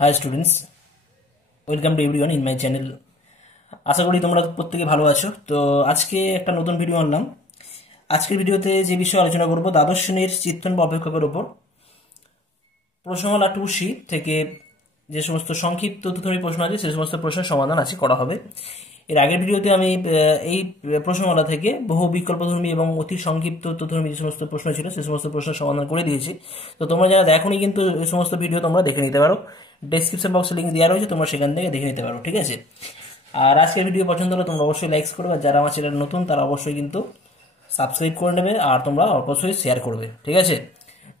High students, welcome to everyone in my channel. আশা করি তোমরা প্রত্যেকে ভালো আছো। তো আজকে একটা নতুন ভিডিও আনলাম। আজকের ভিডিওতে যে বিষয়ে আলোচনা করব, দ্বাদশ শ্রেণীর চিত্তন বা অপেক্ষকের ওপর প্রশ্নমালা 2C থেকে যে সমস্ত সংক্ষিপ্ত তথ্যধর্মী প্রশ্ন আছে সেই সমস্ত প্রশ্নের সমাধান আছে করা হবে। এর আগের ভিডিওতে আমি এই প্রশ্নমালা থেকে বহু বিকল্পধর্মী এবং অতি সংক্ষিপ্ত তথ্যধর্মী যে সমস্ত প্রশ্ন ছিল সেই সমস্ত প্রশ্নের সমাধান করে দিয়েছি। তো তোমরা যারা দেখোনি কিন্তু এই সমস্ত ভিডিও তোমরা দেখে নিতে পারো, ডেসক্রিপশন বক্সে লিঙ্ক দেওয়া রয়েছে, তোমরা সেখান থেকে দেখে নিতে পারো। ঠিক আছে। আর আজকের ভিডিও পছন্দ হলে তোমরা অবশ্যই লাইক করবে, আর যারা আমার চ্যানেল নতুন তারা অবশ্যই কিন্তু সাবস্ক্রাইব করে নেবে, আর তোমরা অবশ্যই শেয়ার করবে। ঠিক আছে।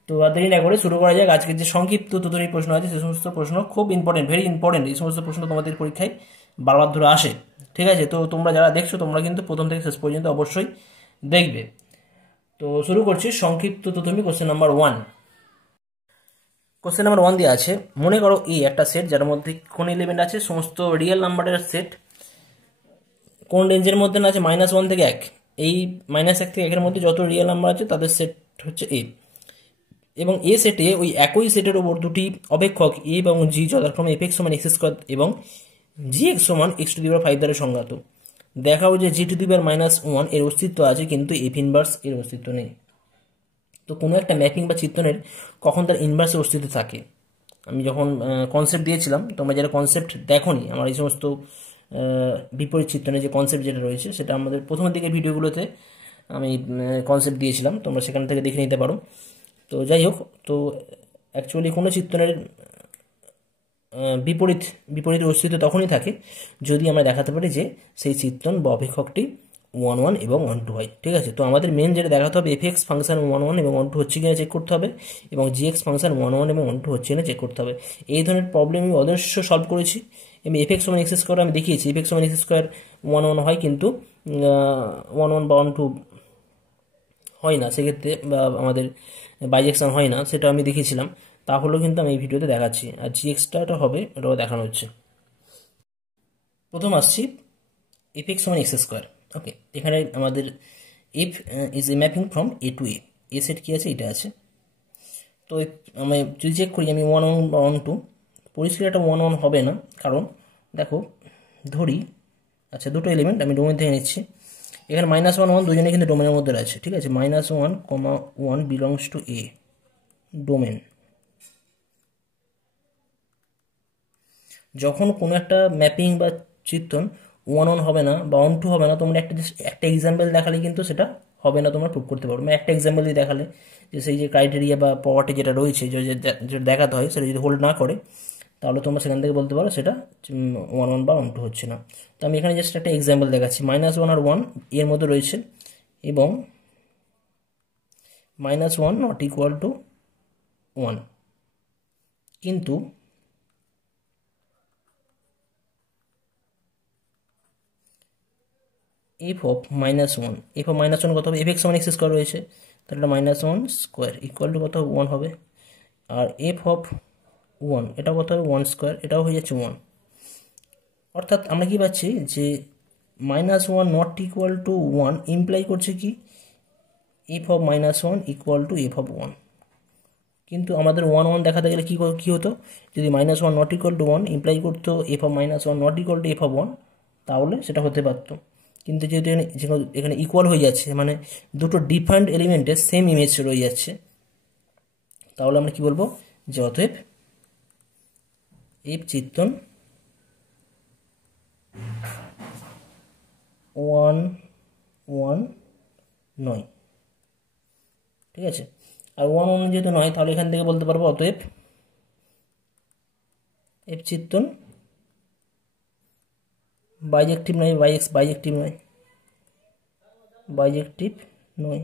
তো আর দেরি না করে শুরু করা যাক। আজকের যে সংক্ষিপ্ত তথ্যধর্মী প্রশ্ন আছে সেই সমস্ত প্রশ্ন খুব ইম্পর্টেন্ট, ভেরি ইম্পর্টেন্ট। এই সমস্ত প্রশ্ন তোমাদের পরীক্ষায় বারবার ধরে আসে। ঠিক আছে। তো তোমরা যারা দেখছো তোমরা কিন্তু প্রথম থেকে শেষ পর্যন্ত অবশ্যই দেখবে। তো শুরু করছি সংক্ষিপ্ত তথ্যধর্মী কোশ্চেন নাম্বার 1। কোশ্চেন নাম্বার 1 দিয়ে আছে, মনে করো এই একটা সেট যার মধ্যে কোন এলিমেন্ট আছে সমস্ত রিয়েল নাম্বারের সেট কোন রেঞ্জের মধ্যে না আছে -1 থেকে 1। এই -1 থেকে 1 এর মধ্যে যত রিয়েল নাম্বার আছে তাদের সেট হচ্ছে এ, এবং এ সেটে ওই একই সেটের ওপর দুটি অপেক্ষক এ এবং জি যথাক্রমে এফ(x) = x² এবং জি(x) = x⁵ দ্বারা সংজ্ঞাত। দেখাও যে g⁻⁻1 এর অস্তিত্ব আছে কিন্তু এফ ইনভার্স এর অস্তিত্ব নেই। তো কোনো একটা ম্যাপিং বা চিত্রণের কখন তার ইনভার্সের অস্তিত্ব থাকে। আমি যখন কনসেপ্ট দিয়েছিলাম, তোমরা যারা কনসেপ্ট দেখোনি, আমার এই সমস্ত বিপরীত চিত্রণের যে কনসেপ্ট যেটা রয়েছে সেটা আমাদের প্রথমের দিকে ভিডিওগুলোতে আমি কনসেপ্ট দিয়েছিলাম, তোমরা সেখান থেকে দেখে নিতে পারো। তো যাই হোক, তো অ্যাকচুয়ালি কোনো চিত্রণের বিপরীতের অস্তিত্ব তখনই থাকে যদি আমরা দেখাতে পারি যে সেই চিত্রণ বা অপেক্ষকটি 1 এবং 1 হয়। ঠিক আছে। তো আমাদের মেন যেটা দেখাতে হবে, এফ(x) ফাংশন 1 এবং 1 হচ্ছে কিনা চেক করতে হবে, এবং জি(x) ফাংশন 1 এবং 1 হচ্ছে কিনা চেক করতে হবে। এই ধরনের প্রবলেম আমি অবশ্য সলভ করেছি। আমি এফ(x) = x² আমি দেখিয়েছি, এফ(x) = x² 1 হয়, কিন্তু 1 বা 1 হয় না, সেক্ষেত্রে আমাদের বাইজেকশন হয় না, সেটা আমি দেখিয়েছিলাম। তাহলেও কিন্তু আমি এই ভিডিওতে দেখাচ্ছি, আর জি(x)টা হবে ওটাও দেখানো হচ্ছে। প্রথম আসছি এফ(x) = x²। ওকে, এখানে আমাদের F is a mapping from A to A. A set কি আছে, এটা আছে। তো আমি যদি চেক করি আমি 1 বা 1 পরিষ্কার এটা 1 হবে না, কারণ দেখো ধরি, আচ্ছা দুটো এলিমেন্ট আমি ডোমেন থেকে নিচ্ছি। এখানে -1 1 দুজনে কিন্তু ডোমেনের মধ্যে আছে। ঠিক আছে। -1, 1 বিলংস টু এ ডোমেন। যখন কোনো একটা ম্যাপিং বা চিত্রণ 1 হবে না বা 1 হবে না, তোমরা একটা এক্সাম্পল দেখালে কিন্তু সেটা হবে না, তোমরা প্রুভ করতে পারো। মানে একটা এক্সাম্পল দিয়ে দেখালে যে সেই যে ক্রাইটেরিয়া বা প্রপার্টি যেটা রয়েছে যেটা দেখাতে হয় সেটা যদি হোল্ড না করে, তাহলে তোমরা সেখান থেকে বলতে পারো সেটা 1 বা 1 হচ্ছে না। তো আমি এখানে জাস্ট একটা এক্সাম্পল দেখাচ্ছি। -1 আর 1 এর মধ্যে রয়েছে, এবং -1 নট ইকুয়াল টু 1, কিন্তু f(-1) f(-1) কত হবে, f(x) = x² রয়েছে, তাহলে এটা -1² ইকুয়াল টু কত 1 হবে। আর f(1) এটা কত হবে 1², এটাও হয়ে যাচ্ছে 1। অর্থাৎ আমরা কি পাচ্ছি যে -1 নট ইকুয়াল টু 1 ইমপ্লাই করছে কি f(-1) ইকুয়াল টু f(1). কিন্তু আমাদের 1 দেখাতে গেলে কি হতো, যদি -1 নট ইকুয়াল টু 1 ইমপ্লাই করতো f(-1) not equal to f(1), তাহলে সেটা হতে পারতো। কিন্তু যেহেতু এখানে ইকুয়াল হয়ে যাচ্ছে, মানে দুটো ডিফারেন্ট এলিমেন্টের সেম ইমেজ রয়ে যাচ্ছে, তাহলে আমরা কি বলবো যে অতএব এফ চিত্রণ 1 1 নয়। ঠিক আছে। আর 1 যেহেতু নয়, তাহলে এখান থেকে বলতে পারবো অতএব এফ চিত্রণ বাইজেক্টিভ নয়, বাইজেক্টিভ নয়।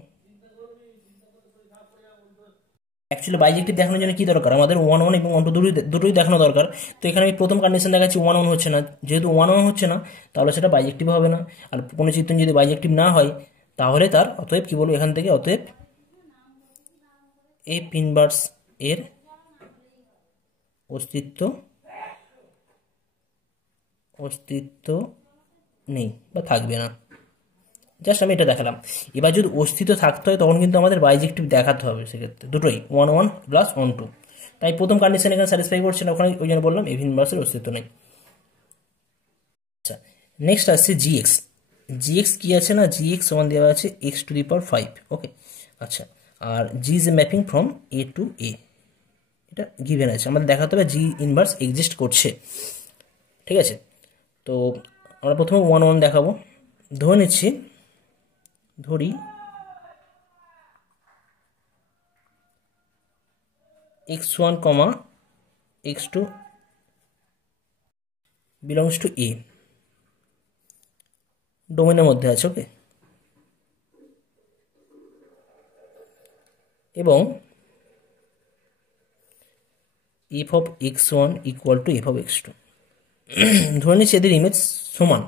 অ্যাকচুয়ালি বাইজেক্টিভ দেখানোর জন্য কি দরকার, আমাদের 1 এবং 1 দুটোই দেখানো দরকার। তো এখানে আমি প্রথম কন্ডিশন দেখাচ্ছি 1 হচ্ছে না, যেহেতু 1 হচ্ছে না তাহলে সেটা বাইজেক্টিভ হবে না। আর কোনো চিত্রণ যদি বাইজেক্টিভ না হয় তাহলে তার অতএব কি বলবো এখান থেকে, অতএব এফ ইনভার্স এর অস্তিত্ব নেই বা থাকবে না। জাস্ট আমি এটা দেখালাম। এবার যদি অস্তিত্ব থাকতে হয় তখন কিন্তু আমাদের বাইজেক্টিভ দেখাতে হবে, সেক্ষেত্রে দুটোই 1 1 প্লাস 1 2। তাই প্রথম কন্ডিশন এখানে স্যাটিসফাই করছে না, ওখানে ওই জন্য বললাম এফ ইনভার্সের অস্তিত্ব নেই। আচ্ছা, নেক্সট আসছে জিএক্স। জিএক্স কি আছে না, জিএক্স সমান দেওয়া আছে x⁵, ওকে। আচ্ছা, আর g is a mapping from A to A, এটা গিভেন আছে, আমাদের দেখাতে হবে জি ইনভার্স এক্সিস্ট করছে। ঠিক আছে, তো আমরা প্রথমে 1 1 দেখাবো। ধরে নিচ্ছি, ধরি x1, x2 বিলংস টু এ, ডোমেনের মধ্যে আছে, ওকে। এবং f of x1 equal to f of x2, ধরে নিচ্ছি এদের ইমেজ সমান।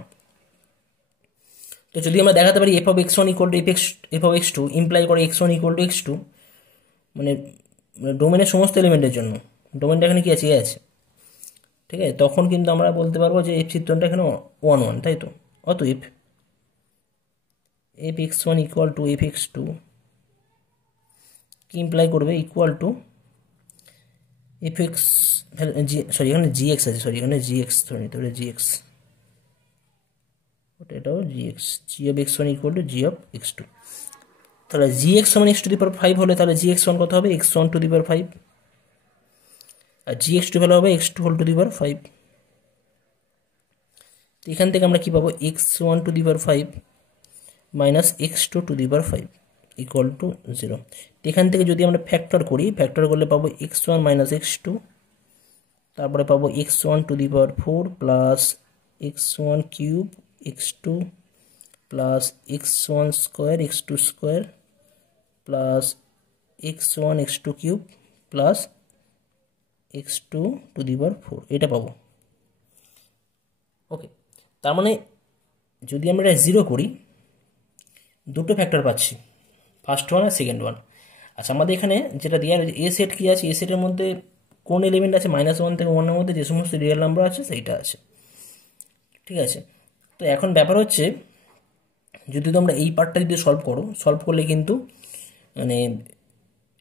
তো যদি আমরা দেখাতে পারি f of x1 equal to f of x2 imply করে x1 ইকুয়াল টু x2, মানে ডোমেনের সমস্ত এলিমেন্টের জন্য, ডোমেনটা এখানে কি আছে, এ আছে, ঠিক আছে, তখন কিন্তু আমরা বলতে পারবো যে এফ চিত্রণটা এখানে 1 1, তাই তো। অতএব F x1 equal to F x2 কি ইমপ্লাই করবে, equal to f x, sorry এখানে জিএক্স আছে, সরি এখানে জিএক্স ধরে নিতে হবে, জিএক্স, ওটা এটাও GX, G of x1 equal to G of x2। তাহলে জিএক্স সমান x⁵ হলে তাহলে জিএক্স1 কত হবে, x1⁵, আর জিএক্স2 ভ্যালু হবে x2⁵। তো এখান থেকে আমরা কি পাবো, x1⁵ minus x2⁵ equal to 0। তো এখান থেকে যদি আমরা ফ্যাক্টর করি, ফ্যাক্টর করলে পাবো x1 মাইনাস x2, তারপরে পাবো x1⁴ plus x1³ x2 plus x1² x2² plus x1 x2³ plus x2⁴, এটা পাবো, ওকে। তার মানে যদি আমরা এটা 0 করি, দুটো ফ্যাক্টর পাচ্ছি, ফার্স্ট ওয়ান আর সেকেন্ড ওয়ান। আচ্ছা, আমাদের এখানে যেটা দেওয়া রয়েছে এ সেট কী আছে, এ সেটের মধ্যে কোন এলিমেন্ট আছে, -1 থেকে 1 এর মধ্যে যে সমস্ত রিয়েল নাম্বার আছে সেইটা আছে, ঠিক আছে। তো এখন ব্যাপার হচ্ছে, যদি তোমরা এই পার্টটা যদি সলভ করলে কিন্তু মানে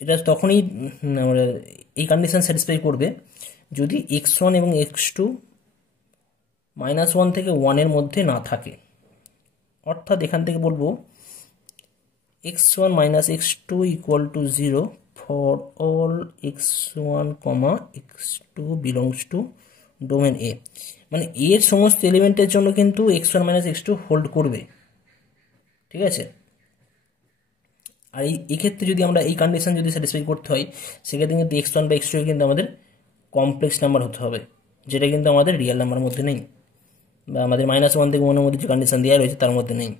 এটা তখনই আমরা এই কন্ডিশন স্যাটিসফাই করবে যদি x1 এবং x2 -1 থেকে 1 এর মধ্যে না থাকে। অর্থাৎ এখান থেকে বলবো x1 minus x2 equal to 0 for all x1, x2 belongs to domain A, মানে এর সমস্ত এলিমেন্টের জন্য কিন্তু x1 মাইনাস x2 হোল্ড করবে, ঠিক আছে। আর এই ক্ষেত্রে যদি আমরা এই কন্ডিশন যদি স্যাটিসফাই করতে হয়, সেক্ষেত্রে কিন্তু x1 বা x2 কিন্তু আমাদের কমপ্লেক্স নাম্বার হতে হবে, যেটা কিন্তু আমাদের রিয়েল নাম্বারের মধ্যে নেই, বা আমাদের -1 থেকে 1 এর মধ্যে যে কন্ডিশন দেওয়া রয়েছে তার মধ্যে নেই,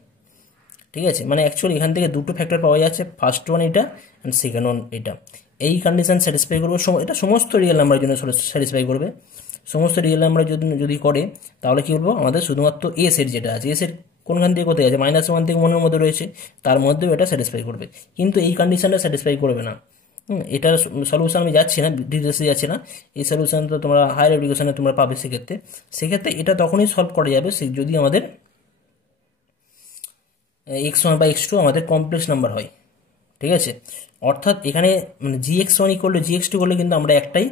ঠিক আছে। মানে অ্যাকচুয়ালি এখান থেকে দুটো ফ্যাক্টর পাওয়া যাচ্ছে, ফার্স্ট ওয়ান এটা অ্যান্ড সেকেন্ড ওয়ান এটা। এই কন্ডিশন স্যাটিসফাই করবে, এটা সমস্ত রিয়েল নাম্বারের জন্য স্যাটিসফাই করবে। সমস্ত রিয়েল নাম্বার যদি করে, তাহলে কী বলবো, আমাদের শুধুমাত্র এ সেট যেটা আছে, এ সেট কোনখান থেকে কোথায় আছে, -1 থেকে 1 এর মধ্যে রয়েছে, তার মধ্যেও এটা স্যাটিসফাই করবে, কিন্তু এই কন্ডিশনটা স্যাটিসফাই করবে না। এটার সলিউশন আমি যাচ্ছি না, ডিটেলসে যাচ্ছি না, এই সলিউশন তো তোমরা হায়ার এডুকেশনে তোমরা পাবে। সেক্ষেত্রে এটা তখনই সলভ করা যাবে যদি আমাদের x1 বা x2 আমাদের কমপ্লেক্স নাম্বার হয়, ঠিক আছে। অর্থাৎ এখানে মানে gx1 ইকুয়াল টু gx2 করলে কিন্তু আমরা একটাই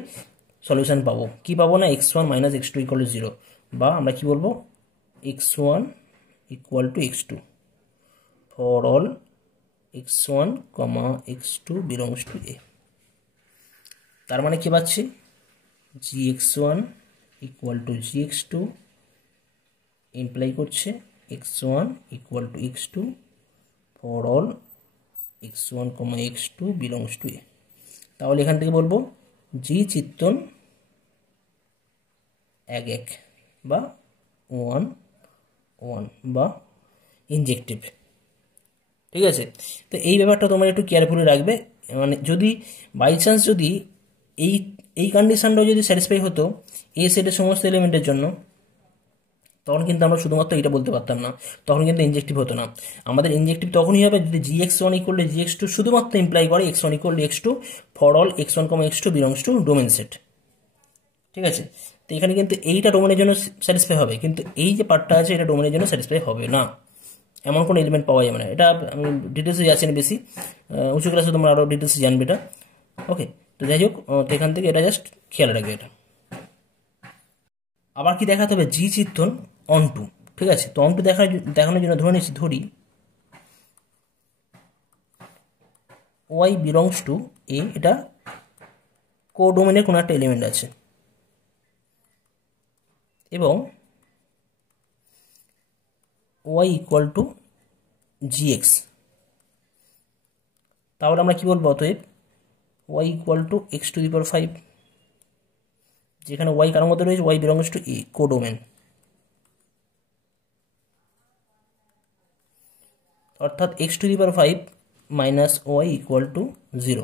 সলিউশন পাবো, কি পাবো না, x1 minus x2 equal to 0, বা আমরা কি বলবো, x1 equal to x2 for all x1, x2 belongs two a। তার মানে কি পাচ্ছি, gx1 equal to gx2 imply করছে x1 equal to x2 for all x1, x2 belongs two a। তাহলে এখান থেকে বলবো জি চিত্তন 1 1 বা 1 1 বা ইনজেক্টিভ, ঠিক আছে। তো এই ব্যাপারটা তোমরা একটু কেয়ারফুলি রাখবে, মানে যদি বাই চান্স যদি এই কন্ডিশনটাও যদি স্যাটিসফাই হতো এ সেটের সমস্ত এলিমেন্টের জন্য, তখন কিন্তু আমরা শুধুমাত্র এটা বলতে পারতাম না, তখন কিন্তু ইনজেক্টিভ হতো না। আমাদের ইনজেক্টিভ তখনই হবে যদি gx1 ইকুয়াল টু gx2 শুধুমাত্র ইমপ্লাই করে x1 equal to x2 for all x1, x2 belongs to domain set, ঠিক আছে। তো এখানে কিন্তু এইটা ডোমেনের জন্য স্যাটিসফাই হবে, কিন্তু এই যে পার্টটা আছে এটা ডোমেনের জন্য স্যাটিসফাই হবে না, এমন কোনো এলিমেন্ট পাওয়া যাবে না। এটা আমি ডিটেলসে যাচ্ছি না বেশি, উঁচু ক্লাসে তোমরা আরও ডিটেলসে জানবে এটা, ওকে। তো যাই হোক, তো এখান থেকে এটা জাস্ট খেয়াল রাখবে এটা। আবার কি দেখাতে হবে, জি চিত্রণ অন টু, ঠিক আছে। তো অন টু দেখানোর জন্য ধরি ওয়াই বিলংস টু এ, এটা কোডোমেনের কোনো একটা এলিমেন্ট আছে, এবং y equal to g x. তাহলে আমরা কি বলবো, অতএব y equal to x to the power 5, যেখানে ওয়াই কার মধ্যে রয়েছে, y belongs to a codomain, অর্থাৎ x to the power 5 minus y equal to 0।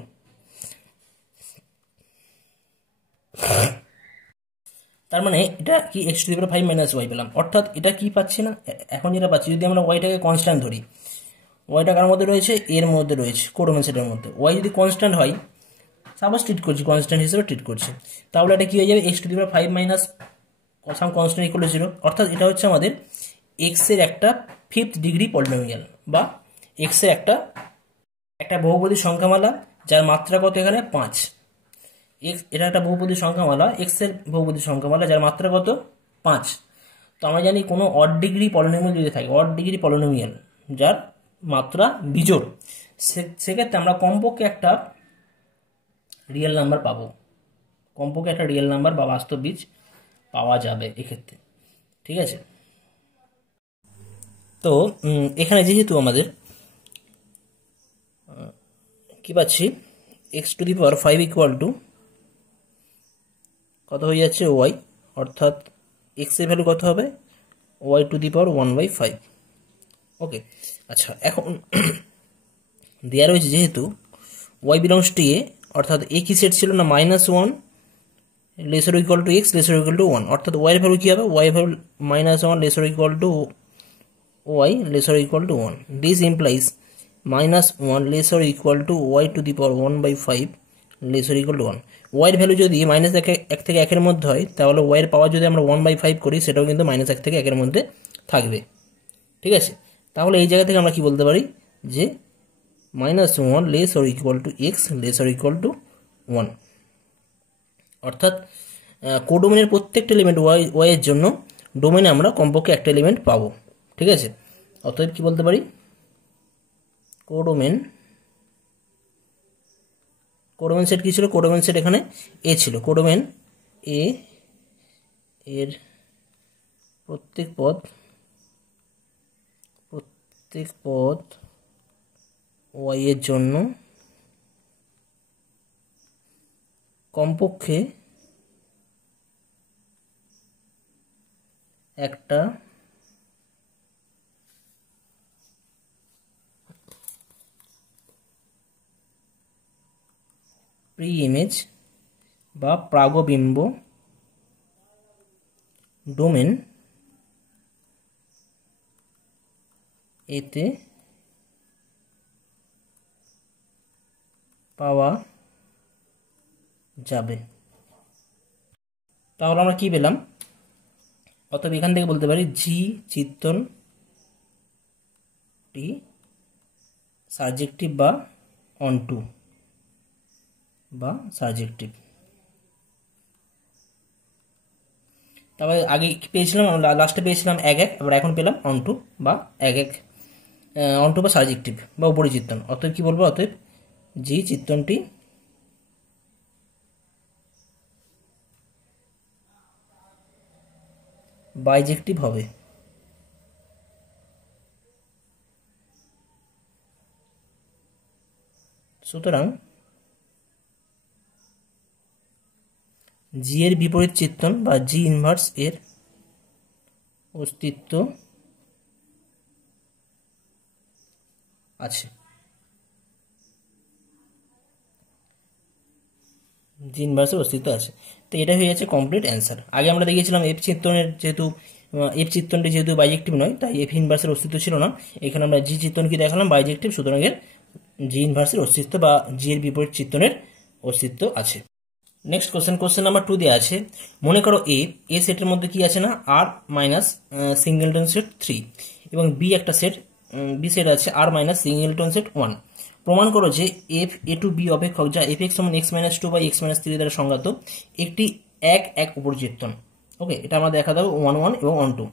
তার মানে এটা কি x to the power 5 minus y পেলাম, অর্থাৎ এটা কি পাচ্ছি না, এখন যেটা পাচ্ছি, যদি আমরা ওয়াইটাকে কনস্ট্যান্ট ধরি, ওয়াইটা কার মধ্যে রয়েছে, এর মধ্যে রয়েছে, কোডোমেন সেটের মধ্যে। ওয়াই যদি কনস্ট্যান্ট হয়, সাপোজ ট্রিট করছি, কনস্ট্যান্ট হিসেবে ট্রিট করছি, তাহলে এটা কি হয়ে যাবে, x to the power 5 minus some constant equal to 0, অর্থাৎ এটা হচ্ছে আমাদের এক্স এর একটা 5th ডিগ্রি পলিনোমিয়াল, বা এক্স এর একটা বহুপদী সংখ্যামালা, যার মাত্রা কত এখানে 5। এটা একটা বহুপদী সংখ্যামালা, এক্স এর বহুপদী সংখ্যামালা, যার মাত্রা কত 5। তো আমরা জানি কোনো অড ডিগ্রি পলিনোমিয়াল যদি থাকে, অড ডিগ্রি পলিনোমিয়াল যার মাত্রা বিজোড়, সেক্ষেত্রে আমরা কমপক্ষে একটা রিয়েল নাম্বার পাবো, কমপক্ষে একটা রিয়েল নাম্বার বা বাস্তব বীজ পাওয়া যাবে এক্ষেত্রে, ঠিক আছে। তো এখানে যেহেতু আমাদের কি পাচ্ছি, x to the power 5 equal to কত হয়ে যাচ্ছে, ওয়াই, অর্থাৎ এক্স এর ভ্যালু কত হবে, ওয়াই টু দি পাওয়ার 1/5। ওকে, আচ্ছা, এখন দেওয়া রয়েছে যেহেতু ওয়াই বিলংস টু এ, অর্থাৎ এ কি সেট ছিল না, -1 lesser equal to x lesser equal to 1, অর্থাৎ ওয়াই ভ্যালু কি হবে, y value -1 lesser equal to y lesser equal to 1। This implies -1 lesser equal to y to the power 1/5 lesser equal to 1। ওয়াইয়ের value যদি -1 থেকে 1 এর মধ্যে হয়, তাহলে ওয়াইয়ের পাওয়ার যদি আমরা 1/5 করি, সেটাও কিন্তু -1 থেকে 1 এর মধ্যে থাকবে, ঠিক আছে। তাহলে এই জায়গা থেকে আমরা কি বলতে পারি, যে -1 less or equal to x less or equal to 1, অর্থাৎ কোডোমেনের প্রত্যেকটা এলিমেন্ট ওয়াই এর জন্য ডোমেনে আমরা কমপক্ষে একটা এলিমেন্ট পাবো, ঠিক আছে। অতএব কি বলতে পারি, কোডোমেন সেট কি ছিল, কোডোমেন সেট এখানে এ ছিল, কোডোমেন এ এর প্রত্যেক পদ ওয়াই এর জন্য কমপক্ষে একটা প্রি ইমেজ বা প্রাগবিম্ব ডোমেন এতে পাওয়া যাবে। তাহলে আমরা কি পেলাম, অতএব এখান থেকে বলতে পারি জি চিত্রণটি সাবজেক্টিভ বা অনটু বা সাবজেক্টিভ। তারপরে আগে পেয়েছিলাম, লাস্টে পেয়েছিলাম 1-1, এবার এখন পেলাম অনটু বা 1-1, অনটু বা সাবজেক্টিভ বা উপরি চিত্রণ। অতএব কি বলবো, অতএব জি চিত্রণটি বাইজেক্টিভ হবে। সুতরাং জি এর বিপরীত চিত্রণ বা জি ইনভার্স এর অস্তিত্ব আছে। জি ইনভার্সের অস্তিত্ব আছে। তো এটা হয়ে যাচ্ছে কমপ্লিট অ্যান্সার। আগে আমরা দেখিয়েছিলাম এফ চিত্রণের চিত্রণটি যেহেতু বাইজেক্টিভ নয়, তাই এফ ইনভার্সের অস্তিত্ব ছিল না। এখানে আমরা জি চিত্রণ কি দেখালাম, বাইজেক্টিভ, সুতরাং এর জি ইনভার্সের অস্তিত্ব বা জি এর বিপরীত চিত্রণের অস্তিত্ব আছে। নেক্সট কোশ্চেন নাম্বার 2 দেওয়া আছে, মনে করো এ সেটের মধ্যে কি আছে না, আর মাইনাস সিঙ্গেলটন সেট 3 এবং বি সেট আছে আর মাইনাস সিঙ্গেলটন সেট 1। প্রমাণ করো যে এফ এ টু বি অপেক্ষক যা এফ এক্স সমান x minus two by x minus three দ্বারা সংজ্ঞাত একটি এক এক উপরচিত্তন। ওকে, এটা আমরা দেখা দেবো 1 1 এবং 1 2।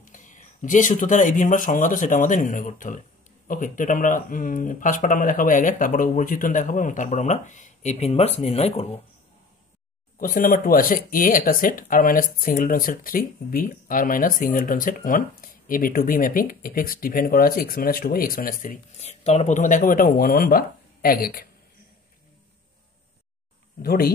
যে সূত্র দ্বারা এভি ইনভার্স সংজ্ঞাত সেটা আমাদের নির্ণয় করতে হবে। ওকে, তো এটা আমরা ফার্স্ট পার্ট আমরা দেখাবো এক এক, তারপরে উপরচিত্তন দেখাবো এবং তারপর আমরা এফি ইনভার্স নির্ণয় করব। কোশ্চেন নাম্বার 2 আছে এ একটা set R minus singleton set 3, B R minus singleton set 1, A B to B mapping f x define করা আছে x minus two by x minus three. তো আমরা প্রথমে দেখাবো এটা 1 1 বা এক এক। ধরি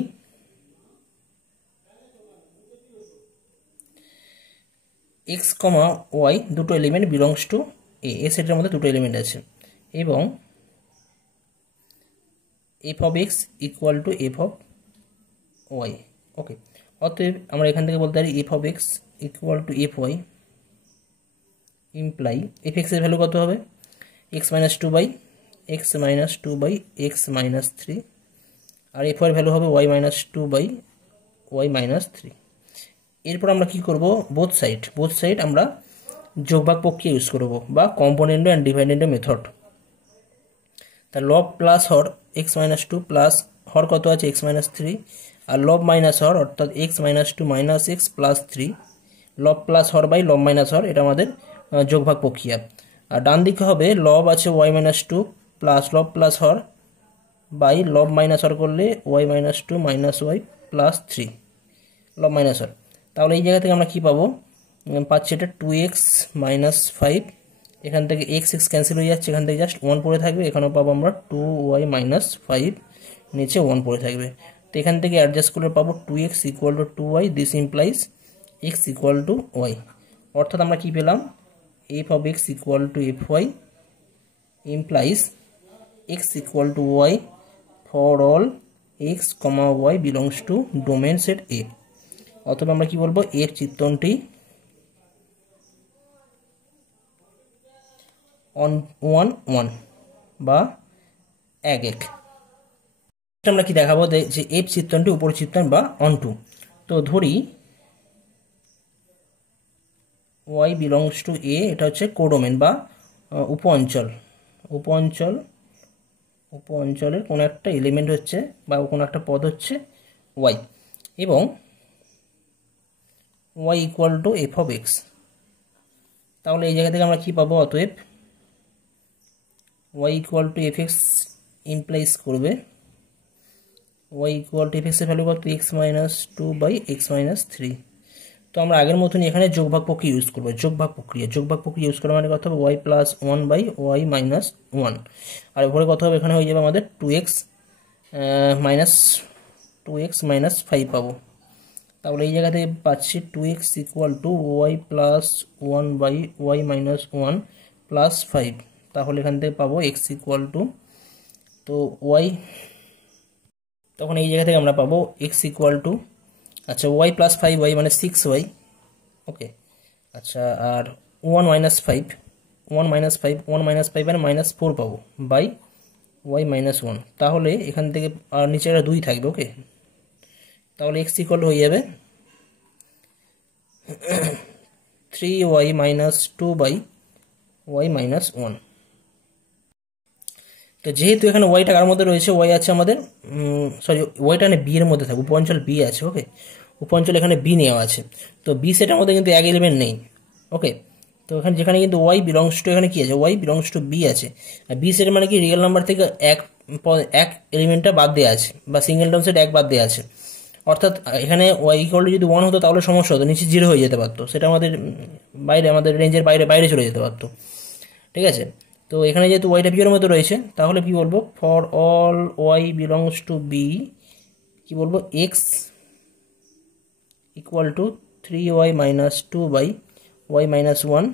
এক্স কমা ওয়াই দুটো এলিমেন্ট বিলংস টু এ সেটের মধ্যে দুটো এলিমেন্ট আছে এবং f of x equal to f of y. Okay, অতএব আমরা এখান থেকে বলতে পারি f of x equal to f y imply f এক্সের ভ্যালু কত হবে x minus two by x minus two by x minus three, আর এফ ওয়াইয়ের ভ্যালু হবে y minus two by y minus three. এরপর আমরা কি করব, বোথ সাইড আমরা যোগভাগ প্রক্রিয়া ইউজ করব বা কম্পোনেন্ডো অ্যান্ড ডিভাইডেন্ডো মেথড। তা লব প্লাস হর এক্স মাইনাস টু প্লাস হর কত আছে এক্স মাইনাস থ্রি, আর লব মাইনাস হর অর্থাৎ x minus two minus x plus three, লব প্লাস হর বাই লব মাইনাস হর, এটা আমাদের যোগভাগ প্রক্রিয়া। আর ডান দিকে হবে লব আছে ওয়াই মাইনাস টু প্লাস লব প্লাস হর বাই লব মাইনাস হর করলে y minus two minus y plus three লব মাইনাস হর। তাহলে এই জায়গা থেকে আমরা কী পাবো, পাচ্ছি এটা টু এক্স মাইনাস ফাইভ, এখান থেকে এক্স এক্স ক্যান্সেল হয়ে যাচ্ছে, এখান থেকে জাস্ট ওয়ান পড়ে থাকবে, এখানেও পাবো আমরা টু ওয়াই মাইনাস ফাইভ, নিচে ওয়ান পড়ে থাকবে। তো এখান থেকে অ্যাডজাস্ট করলে পাবো two x equal to two y, this implies x equal to y. অর্থাৎ আমরা কী পেলাম, f of x equal to f y implies x equal to y for all x comma y belongs to domain set A. অথবা আমরা কি বলবো, এর চিত্রণটি on 1 1 বা এক এক। আমরা কি দেখাবো যে এফ চিত্রণটি উপর চিত্রণ বা অন টু। তো ধরি ওয়াই বিলংস টু এ, এটা হচ্ছে কোডোমেন বা উপ অঞ্চলের কোনো একটা এলিমেন্ট হচ্ছে বা কোনো একটা পদ হচ্ছে ওয়াই, এবং y equal to f of x. তাহলে এই জায়গা থেকে আমরা কী পাবো, অতএব y equal to f x implies করবে ওয়াই ইকুয়াল টু এফ এক্সের ভ্যালু কত x minus two by x minus three. তো আমরা আগের মতনই এখানে যোগভাগ প্রক্রিয়া ইউজ করবো, যোগভাগ প্রক্রিয়া ইউজ করা মানে কত হবে y plus one by y minus one, আর উপরে কত হবে এখানে হয়ে যাবে আমাদের টু এক্স মাইনাস ফাইভ পাবো। তাহলে এই জায়গা থেকে পাচ্ছি two x equal to y plus one by y minus one plus five. তাহলে এখান থেকে পাবো এক্স ইকুয়াল টু, তো ওয়াই, তখন এই জায়গা থেকে আমরা পাবো এক্স ইকুয়াল টু, আচ্ছা ওয়াই প্লাস ফাইভ ওয়াই মানে সিক্স ওয়াই। ওকে, আচ্ছা আর ওয়ান মাইনাস ফাইভ মানে মাইনাস ফোর পাবো বাই ওয়াই মাইনাস ওয়ান। তাহলে এখান থেকে আর নিচে একটা দুই থাকবে। ওকে, তাহলে এক্স ইকুয়াল হয়ে যাবে three y minus two by y minus one. তো যেহেতু এখানে ওয়াইটা কার মধ্যে রয়েছে, ওয়াই আছে আমাদের ওয়াইটা মানে বি এর মধ্যে থাকবে, উপাঞ্চল বি আছে। ওকে, উপাঞ্চল এখানে বি নেওয়া আছে, তো বি সেটার মধ্যে কিন্তু এক এলিমেন্ট নেই। ওকে, তো এখানে যেখানে কিন্তু ওয়াই বিলংস টু, এখানে কি আছে ওয়াই বিলংস টু বি আছে, আর বি সেট মানে কি রিয়েল নাম্বার থেকে এক এলিমেন্টটা বাদ দেওয়া আছে বা সিঙ্গেলটন সেট এক বাদ দেওয়া আছে। অর্থাৎ এখানে ওয়াই ইকুয়াল টু যদি ওয়ান হতো তাহলে সমস্যা হতো, নিচে জিরো হয়ে যেতে পারতো, সেটা আমাদের আমাদের রেঞ্জের বাইরে চলে যেতে পারতো। ঠিক আছে, তো এখানে যেহেতু ওয়াইটা বি এর মধ্যে রয়েছে, তাহলে কি বলবো, for all y belongs to B কি বলবো, x equal to three y minus two by y minus one.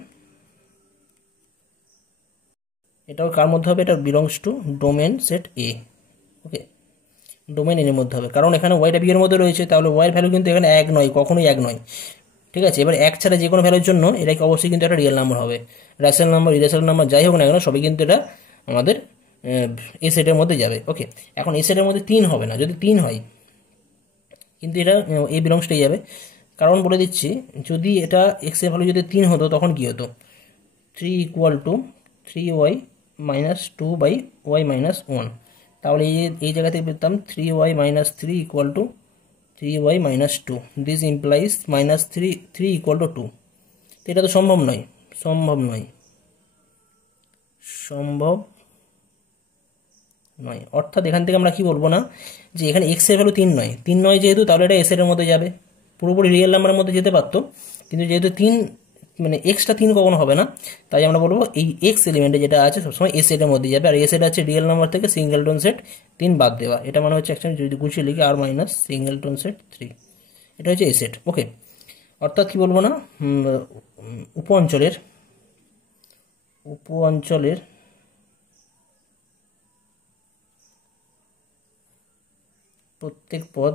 এটাও কার মধ্যে হবে, এটা বিলংস টু ডোমেন সেট এ। ওকে, ডোমেন এর মধ্যে হবে, কারণ এখানে ওয়াইটা বি এর মধ্যে রয়েছে, তাহলে ওয়াইয়ের ভ্যালু কিন্তু এখানে এক নয়, কখনোই এক নয়। ঠিক আছে, এবার এক ছাড়া যে কোনো ভ্যালুর জন্য এটাকে অবশ্যই কিন্তু একটা রিয়েল নাম্বার হবে, রেশনাল নাম্বার ইরেশনাল নাম্বার যাই হোক না কেন সবই কিন্তু এটা আমাদের এ সেটের মধ্যে যাবে। ওকে, এখন এ সেটের মধ্যে তিন হবে না, যদি তিন হয় কিন্তু এটা এ বিলংস টু যাবে। কারণ বলে দিচ্ছি, যদি এটা এক্স এর ভ্যালু যদি তিন হতো তখন কি হতো, three equal to three y minus two by y minus one. তাহলে এই জায়গা থেকে পেতাম 3y minus 3 equal to 3y minus 2, this implies minus 3 equal to 2। তো এটা তো সম্ভব নয়, সম্ভব নয়, সম্ভব নয়। অর্থাৎ এখান থেকে আমরা কি বলবো না যে এখানে এক্স এর ভ্যালু 3 নয়, 3 নয় যেহেতু, তাহলে এটা এস এর মধ্যে যাবে, পুরোপুরি রিয়েল নাম্বারের মধ্যে যেতে পারতো, কিন্তু যেহেতু 3 মানে এক্সটা 3 কখনো হবে না, তাই আমরা বলবো এই এক্স এলিমেন্টে যেটা আছে সবসময় এস এর মধ্যে যাবে। আর এস এর আছে রিয়েল নাম্বার থেকে সিঙ্গেলটন সেট 3 বাদ দেওয়া, এটা মানে হচ্ছে অ্যাকচুয়ালি যদি গুছিয়ে লিখি আর মাইনাস সিঙ্গেলটন সেট 3, এটা হচ্ছে এস সেট। ওকে, অর্থাৎ কি বলবো না, উপ অঞ্চলের প্রত্যেক পদ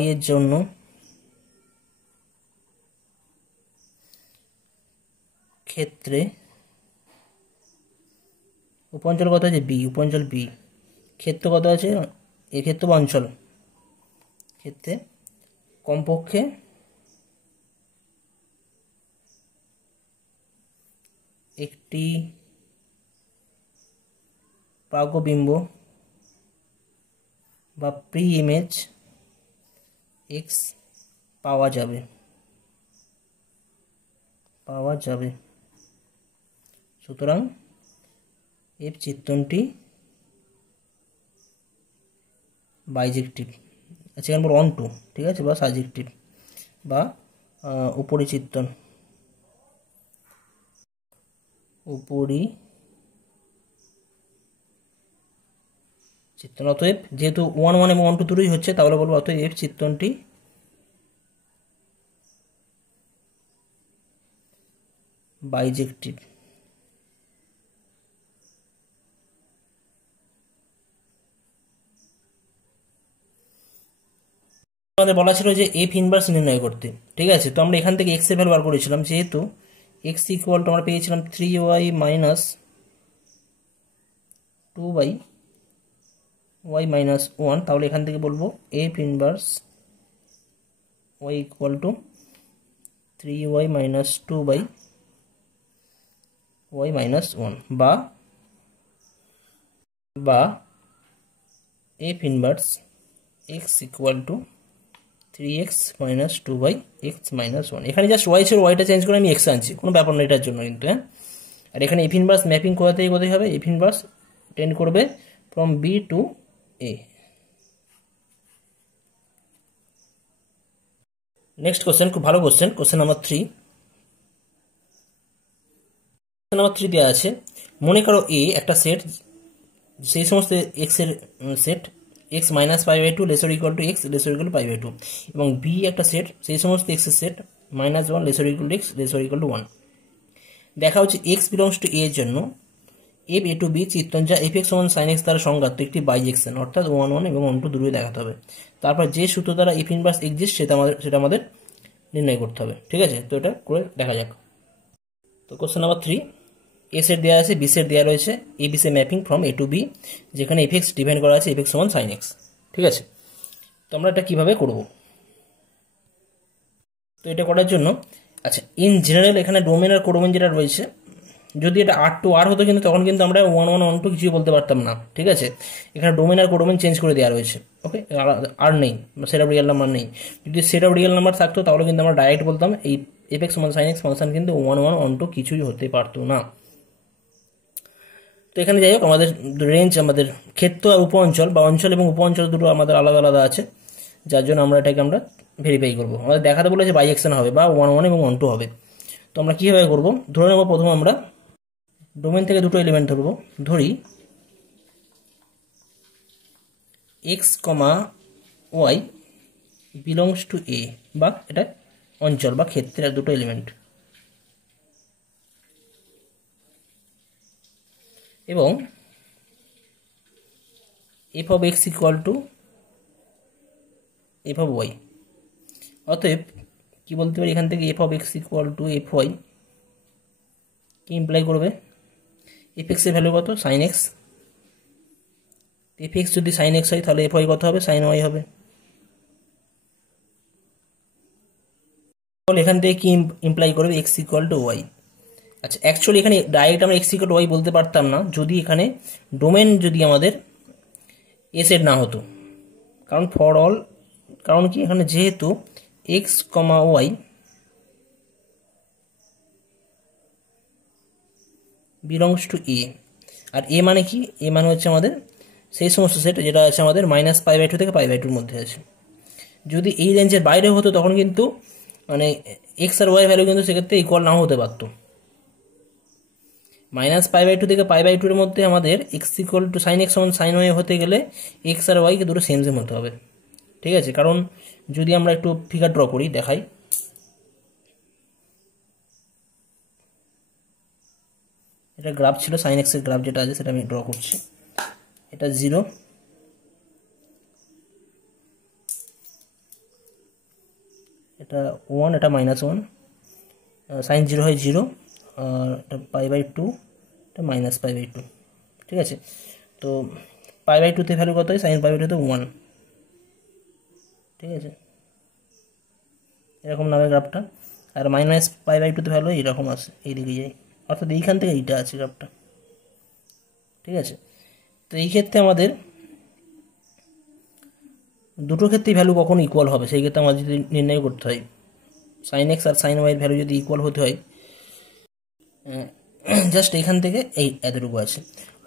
y এর জন্য ক্ষেত্রে উপাঞ্চল কত আছে বি, উপাঞ্চল বি, ক্ষেত্র কত আছে এ ক্ষেত্র বা অঞ্চল ক্ষেত্রে কমপক্ষে একটি প্রাগবিম্ব বা প্রি ইমেজ এক্স পাওয়া যাবে, সুতরাং এফ চিত্রণটি বাইজেক্টিভ। আচ্ছা, এখানে অন টু, ঠিক আছে, বা সাজেক্টিভ বা উপরিচিত্রণ, চিত্রণ। অতএব যেহেতু 1 1 এবং 1 2 দুটোই হচ্ছে, তাহলে বলবো অতএব এফ চিত্রণটি বাইজেক্টিভ। আমাদের বলা ছিল যে এফ ইনভার্স নির্ণয় করতে, ঠিক আছে। তো আমরা এখান থেকে এক্স এর ভ্যালু বার করেছিলাম, যেহেতু এক্স ইকুয়াল টু আমরা পেয়েছিলাম 3y মাইনাস 2y মাইনাস 1, তাহলে এখান থেকে বলবো f inverse y equal to 3y minus 2y minus 1, বা f inverse x equal to 3x minus 2y x minus 1। এখানে জাস্ট y ছিল, ওয়াইটা চেঞ্জ করে আমি x আনছি, কোনো ব্যাপার না এটার জন্য কিন্তু, হ্যাঁ। আর এখানে এফ ইনভার্স ম্যাপিং কোথা থেকে কোথায় হবে, এফ ইনভার্স টেন্ড করবে from B to A. Next question, খুব ভালো question, question number 3। Question number 3 দেওয়া আছে, মনে করো এ একটা সেট, সেই সমস্ত এক্স এর set x minus pi by 2 lesser equal to x lesser equal to pi by 2, এবং বি একটা সেট, সেই সমস্ত এক্স এর set minus 1 lesser equal to x lesser equal to 1। দেখা হচ্ছে এক্স বিলংস টু এ এর জন্য এফ এ টু বি চিত্রণ যা এফ এক্স সমান সাইন এক্স দ্বারা সংজ্ঞাত একটি বাইজেকশন, অর্থাৎ 1 1 এবং 1 2 দুটোই দেখাতে হবে। তারপর যে সূত্র দ্বারা এফ ইনভার্স এক্সিস্ট সেটা আমাদের নির্ণয় করতে হবে, ঠিক আছে। তো এটা করে দেখা যাক। তো কোশ্চেন নাম্বার 3, এ সেট দেওয়া আছে, বি সেট দেওয়া রয়েছে, এ বি সে mapping from A to B, যেখানে এফ এক্স ডিফাইন করা আছে এফ এক্স সমান সাইন এক্স, ঠিক আছে। তো আমরা এটা কিভাবে করব? তো এটা করার জন্য, আচ্ছা, ইন জেনারেল এখানে ডোমেন আর কোডোমেন যেটা রয়েছে, যদি এটা আর টু আর হতো কিন্তু তখন কিন্তু আমরা 1 1 1 2 কিছুই বলতে পারতাম না, ঠিক আছে। এখানে ডোমেন আর কোডোমেন চেঞ্জ করে দেওয়া রয়েছে, ওকে, আর নেই, সেট অফ রিয়েল নাম্বার নেই। যদি সেট অফ রিয়েল নাম্বার থাকতো তাহলে কিন্তু আমরা ডাইরেক্ট বলতাম এই এফ এক্স সমান সাইন এক্স ফাংশন কিন্তু 1 1 1 2 কিছুই হতে পারতো না। তো এখানে যাই হোক, আমাদের রেঞ্জ, আমাদের ক্ষেত্র আর উপ অঞ্চল বা অঞ্চল এবং উপ অঞ্চল দুটো আমাদের আলাদা আলাদা আছে, যার জন্য আমরা এটাকে আমরা ভেরিফাই করবো। আমাদের দেখাতে বলেছে বাইজেকশন হবে বা 1 1 এবং 1 2 হবে। তো আমরা কীভাবে করবো, ধরে নেব প্রথম আমরা ডোমেন থেকে দুটো এলিমেন্ট ধরি x comma y belongs to A, বা এটা অঞ্চল বা ক্ষেত্রের দুটো এলিমেন্ট, এবং f of x equal to f of y. অতএব কি বলতে পারি এখান থেকে, f of x equal to f y কি ইমপ্লাই করবে, এফ এক্স এর ভ্যালু কত, সাইন এক্স। এফ এক্স যদি সাইন এক্স হয় তাহলে এফ ওয়াই কত হবে, সাইন ওয়াই হবে। এখান থেকে কি ইমপ্লাই করবে এক্স ইকুয়াল টু ওয়াই। আচ্ছা অ্যাকচুয়ালি এখানে ডাইরেক্ট আমরা এক্স ইকুয়াল টু ওয়াই বলতে পারতাম না যদি এখানে ডোমেন যদি আমাদের এসের না হতো, কারণ ফর অল, কারণ কি এখানে যেহেতু x comma y belongs to A, আর এ মানে কি, এ মানে হচ্ছে আমাদের সেই সমস্ত সেট যেটা আছে আমাদের -π/2 থেকে π/2 মধ্যে আছে। যদি এই রেঞ্জের বাইরে হতো তখন কিন্তু মানে এক্স আর ওয়াই ভ্যালু কিন্তু সেক্ষেত্রে ইকুয়াল নাও হতে পারতো। -π/2 থেকে π/2 এর মধ্যে আমাদের x equal to sine x সমান সাইন ওয়াই হতে গেলে এক্স আর ওয়াইকে দুটো সেম সেম হতে হবে, ঠিক আছে। কারণ যদি আমরা একটু ফিগার ড্র করি, দেখাই, এটা গ্রাফ ছিল সাইন এক্সের গ্রাফ যেটা আছে সেটা আমি ড্র করছি। এটা 0, এটা 1, এটা -1, সাইন 0 হয় 0, আর এটা π/2, এটা -π/2, ঠিক আছে। তো π/2 তে ভ্যালু কত হয়, সাইন π/2 তে 1, ঠিক আছে, এরকম নামে গ্রাফটা। আর -π/2 তে ভ্যালু এরকম আছে, এইদিকে যায়, অর্থাৎ এইখান থেকে এইটা আছে গ্রাফটা, ঠিক আছে। তো এই ক্ষেত্রে আমাদের দুটো ক্ষেত্রেই ভ্যালু কখন ইকুয়াল হবে সেই ক্ষেত্রে আমাদের যদি নির্ণয় করতে হয় সাইন এক্স আর সাইন ওয়াইয়ের ভ্যালু যদি ইকুয়াল হতে হয়, জাস্ট এখান থেকে এই এতটুকু আছে।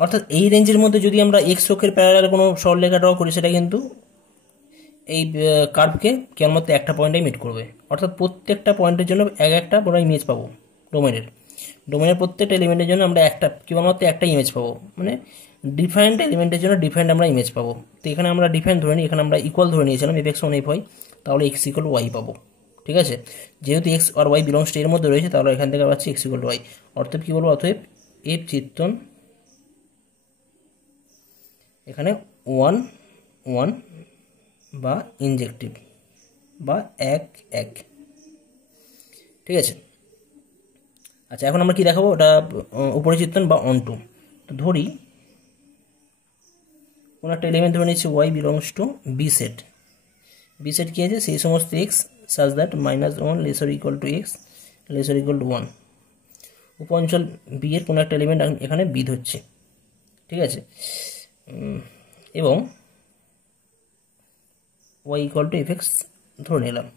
অর্থাৎ এই রেঞ্জের মধ্যে যদি আমরা এক্স অক্ষের প্যারালাল কোনো সরলরেখা ড্র করি সেটা কিন্তু এই কার্ভকে কেবলমাত্র একটা পয়েন্টেই মিট করবে। অর্থাৎ প্রত্যেকটা পয়েন্টের জন্য একটা বড় ইমেজ পাবো ডোমেনের প্রত্যেকটা এলিমেন্টের জন্য আমরা কেবলমাত্র একটা ইমেজ পাবো, মানে ডিফারেন্ট এলিমেন্টের জন্য ডিফারেন্ট আমরা ইমেজ পাবো। তো এখানে আমরা ডিফারেন্ট ধরে নিই, এখানে আমরা ইকুয়াল ধরে নিয়েছিলাম f x one f y, তাহলে এক্স ইকুয়াল ওয়াই পাবো, ঠিক আছে। যেহেতু এক্স আর ওয়াই বিলংস টু এর মধ্যে রয়েছে তাহলে এখান থেকে পাচ্ছি এক্স ইকুয়াল টু ওয়াই। অর্থাৎ কী বলবো, অতএব এর চিত্তন এখানে 1 1 বা ইনজেক্টিভ বা 1 1, ঠিক আছে। আচ্ছা এখন আমরা কি দেখাবো, ওটা উপরে চিত্তন বা অন টু। তো ধরি কোনো একটা এলিমেন্ট ধরে নিচ্ছি y belongs to B set. B set কী আছে, সেই সমস্ত x such that -1 lesser equal to x lesser equal to 1। উপ অঞ্চল বি এর কোনো একটা এলিমেন্ট এখানে বি ধরছে, ঠিক আছে, এবং y equal to f x ধরে নিলাম।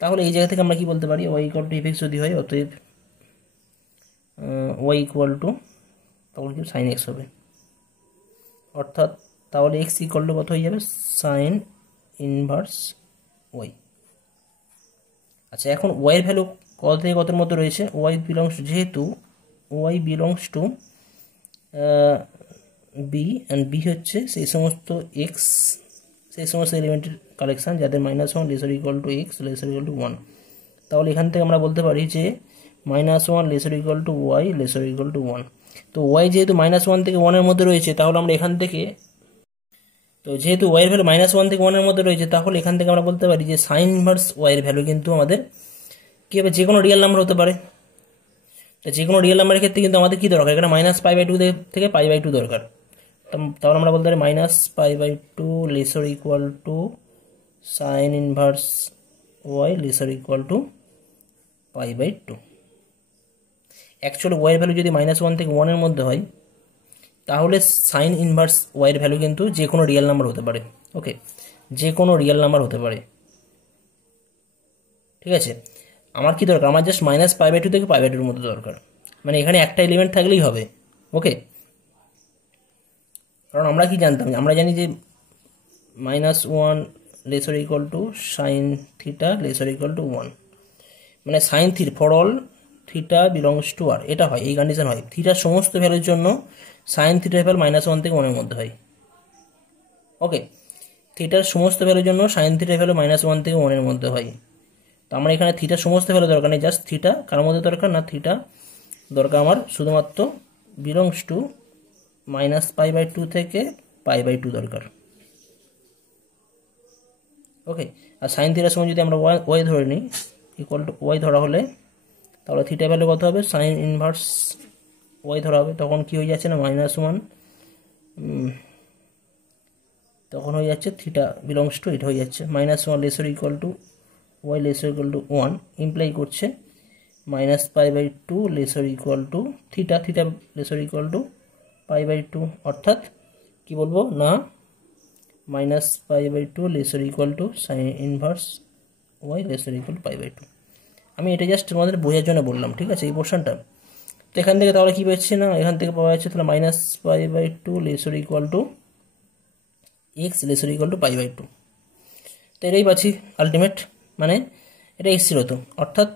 তাহলে এই জায়গা থেকে আমরা কি বলতে পারি, y equal to f x যদি হয় অতএব ওয়াই ইকুয়াল টু, তখন কি সাইন এক্স হবে, অর্থাৎ তাহলে এক্স ইকুয়াল টু কত হয়ে যাবে, সাইন ইনভার্স ওয়াই। আচ্ছা এখন ওয়াইয়ের ভ্যালু কত থেকে কতের মধ্যে রয়েছে, ওয়াই বিলংস, যেহেতু y belongs to B and B হচ্ছে সেই সমস্ত এক্স, সেই সমস্ত এলিমেন্টের কালেকশান যাদের -1 lesser equal to x lesser equal to 1। তাহলে এখান থেকে আমরা বলতে পারি যে -1 lesser equal to y lesser equal to 1। তো ওয়াই যেহেতু -1 থেকে 1 এর মধ্যে রয়েছে তাহলে আমরা এখান থেকে, তো যেহেতু ওয়াইয়ের ভ্যালু -1 থেকে 1 এর মধ্যে রয়েছে তাহলে এখান থেকে আমরা বলতে পারি যে সাইন ইনভার্স ওয়াইয়ের ভ্যালু কিন্তু আমাদের কী হবে, যে কোনো রিয়েল নাম্বার হতে পারে। তো যে কোনো রিয়েল নাম্বারের ক্ষেত্রে কিন্তু আমাদের কী দরকার, এখানে -π/2 থেকে π/2 দরকার। তাহলে আমরা বলতে পারি -π/2 lesser equal to sine inverse y lesser equal to π/2। Actually ওয়াইয়ের ভ্যালু যদি -1 থেকে 1 এর মধ্যে হয় তাহলে সাইন ইনভার্স ওয়াইয়ের ভ্যালু কিন্তু যে কোনো রিয়েল নাম্বার হতে পারে, ওকে, যে কোনো রিয়েল নাম্বার হতে পারে, ঠিক আছে। আমার কি দরকার, আমার জাস্ট -π/2 থেকে π/2 এর মধ্যে দরকার, মানে এখানে একটা এলিমেন্ট থাকলেই হবে, ওকে। কারণ আমরা কি জানতাম, আমরা জানি যে -1 lesser equal to sine theta lesser equal to 1, মানে sine theta for all theta belongs to R, এটা হয়, এই কন্ডিশন হয়, থিটার সমস্ত ভ্যালুর জন্য সাইন থিটার ভ্যালু -1 থেকে 1 এর মধ্যে হয়, ওকে। থিটার সমস্ত ভ্যালুর জন্য সাইন থিটার ভ্যালু -1 থেকে 1 এর মধ্যে হয়। তো আমার এখানে থিটার সমস্ত ভ্যালু দরকার নেই, জাস্ট থিটা কার মধ্যে দরকার না, থিটা দরকার আমার শুধুমাত্র বিলংস টু -π/2 থেকে π/2 দরকার, ওকে। আর সাইন থিটার সময় যদি আমরা ওয়াই ধরে নিই ইকুয়াল টু ওয়াই ধরা হলে তাহলে থিটা ভ্যালু কত হবে, সাইন ইনভার্স ওয়াই ধরা হবে, তখন কি হয়ে যাচ্ছে না -1, তখন হয়ে যাচ্ছে থিটা বিলংস টু এটা হয়ে যাচ্ছে -1 lesser equal to y lesser equal to 1 imply করছে -π/2 lesser equal to theta, theta lesser equal to π/2, অর্থাৎ কি বলবো না -π/2 lesser equal to sine inverse y lesser equal to π/2। আমি এটা জাস্ট তোমাদের বোঝার জন্য বললাম, ঠিক আছে, এই পোর্শনটা। তো এখান থেকে তাহলে কি পাচ্ছি না, এখান থেকে পাওয়া যাচ্ছে তাহলে -π/2 lesser equal to x lesser equal to π/2। তো এটাই পাচ্ছি আলটিমেট, মানে এটা এক্স ছিল তো, অর্থাৎ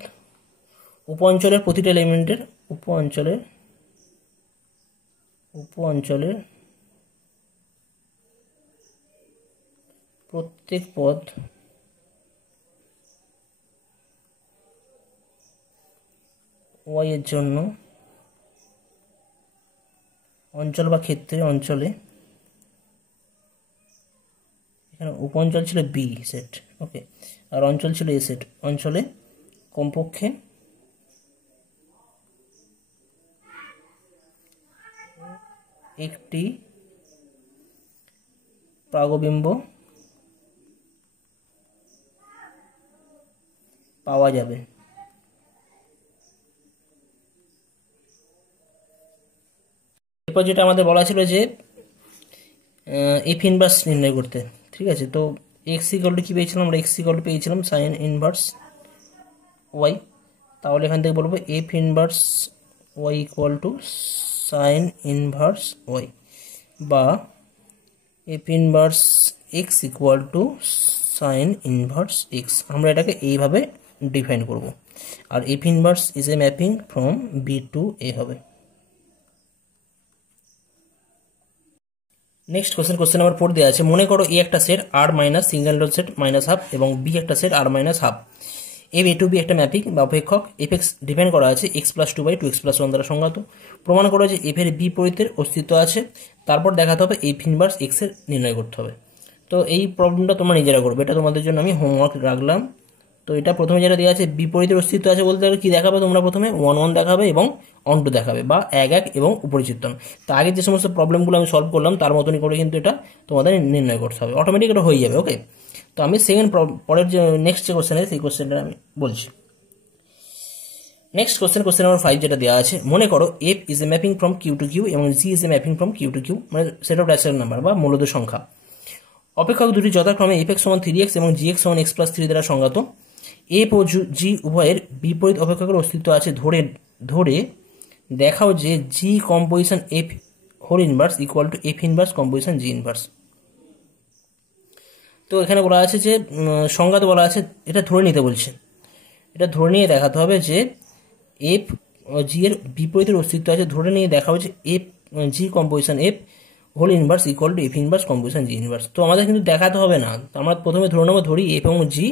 উপ অঞ্চলের প্রতিটা এলিমেন্টের উপ অঞ্চলের প্রত্যেক পদ ওয়াই এর জন্য অঞ্চল বা ক্ষেত্রে অঞ্চলে, এখানে উপ অঞ্চল ছিল বি সেট, ওকে, আর অঞ্চল ছিল এ সেট, অঞ্চলে কমপক্ষে একটি প্রাগবিম্ব পাওয়া যাবে। এরপর যেটা আমাদের বলা ছিল যে এফ ইনভার্স নির্ণয় করতে, ঠিক আছে। তো এক্স ইকুয়াল টু কি পেয়েছিলাম আমরা, এক্স ইকুয়াল টু পেয়েছিলাম সাইন ইনভার্স ওয়াই। তাহলে এখান থেকে বলবো f inverse y equal to sine inverse y, বা f inverse x equal to sine inverse x. আমরা এটাকে এইভাবে ডিফাইন করব। আর f inverse is a mapping from B to A হবে। নেক্সট কোশ্চেন নাম্বার 4 দেওয়া আছে, মনে করো এ একটা set R minus single dot set minus half এবং বি একটা set R minus half. F A to B একটা ম্যাপিং বা অপেক্ষক, এফ এক্স ডিপেন্ড করা আছে x+2/2x+1 দ্বারা সংজ্ঞাত। প্রমাণ করো যে এফ এর বিপরীতের অস্তিত্ব আছে, তারপর দেখাতে হবে এফ ইনভার্স এক্স এর নির্ণয় করতে হবে। তো এই প্রবলেমটা তোমরা নিজেরা করবে, এটা তোমাদের জন্য আমি হোমওয়ার্ক রাখলাম। তো এটা প্রথমে যেটা দেওয়া আছে বিপরীতের অস্তিত্ব আছে বলতে গেলে কি দেখাবে তোমরা, প্রথমে 1 1 দেখাবে এবং অন টু দেখাবে, বা 1 1 এবং উপরিচিত্তন। তো আগে যে সমস্ত প্রবলেমগুলো আমি সলভ করলাম তার মতনই করে কিন্তু এটা তোমাদের নির্ণয় করতে হবে, অটোমেটিক এটা হয়ে যাবে, ওকে। তো আমি পরের যে নেক্সট যে কোশ্চেন আছে সেই কোশ্চেনটা আমি বলছি। নেক্সট কোশ্চেন নাম্বার 5 যেটা দেওয়া আছে, মনে করো f is a mapping from Q to Q এবং g is a mapping from Q to Q, মানে সেট অফ ন্যাচারাল নাম্বার বা মূলদ সংখ্যা। অপেক্ষক দুটি যথাক্রমে এফ এক্স সমান 3x এবং জি এক্স সমান x+3 দ্বারা সংজ্ঞাত। এফ ও জি উভয়ের বিপরীত অপেক্ষকের অস্তিত্ব আছে ধরে দেখাও যে g composition f whole inverse equal to f inverse composition g inverse. তো এখানে বলা আছে যে সংজ্ঞাতে বলা আছে, এটা ধরে নিতে বলছে, এটা ধরে নিয়ে দেখাতে হবে যে এফ জি এর বিপরীতের অস্তিত্ব আছে, ধরে নিয়ে দেখা হচ্ছে f g composition f whole inverse equal to f inverse composition g inverse. তো আমাদের কিন্তু দেখাতে হবে না, আমরা প্রথমে ধরে নেবো, ধরি এফ এবং জি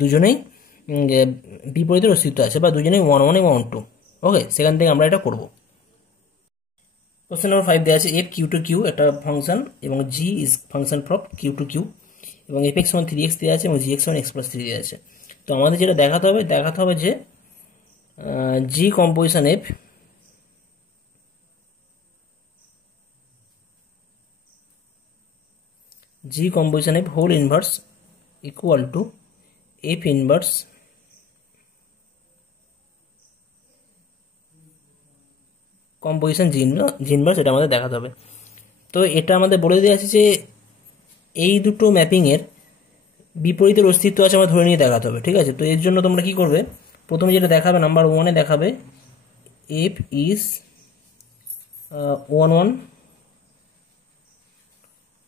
দুজনেই বিপরীতের অস্তিত্ব আছে, বা দুজনেই 1 1 এবং 1 2, ওকে। সেখান থেকে আমরা এটা করব। কোশ্চেন নাম্বার 5 দেওয়া আছে, এফ কিউ টু কিউ একটা ফাংশন এবং g is function from Q to Q, এবং এফ এক্স সমান 3x দেওয়া আছে এবং জি এক্স সমান x+3 দেওয়া আছে। তো আমাদের যেটা দেখাতে হবে যে g composition f whole inverse equal to f inverse composition g inverse, এটা আমাদের দেখাতে হবে। তো এটা আমাদের বলে দেওয়া আছে যে এই দুটো ম্যাপিংয়ের বিপরীতের অস্তিত্ব আছে, আমরা ধরে নিয়ে দেখাতে হবে, ঠিক আছে। তো এর জন্য তোমরা কি করবে, প্রথমে যেটা দেখাবে নাম্বার 1-এ দেখাবে f is 1 1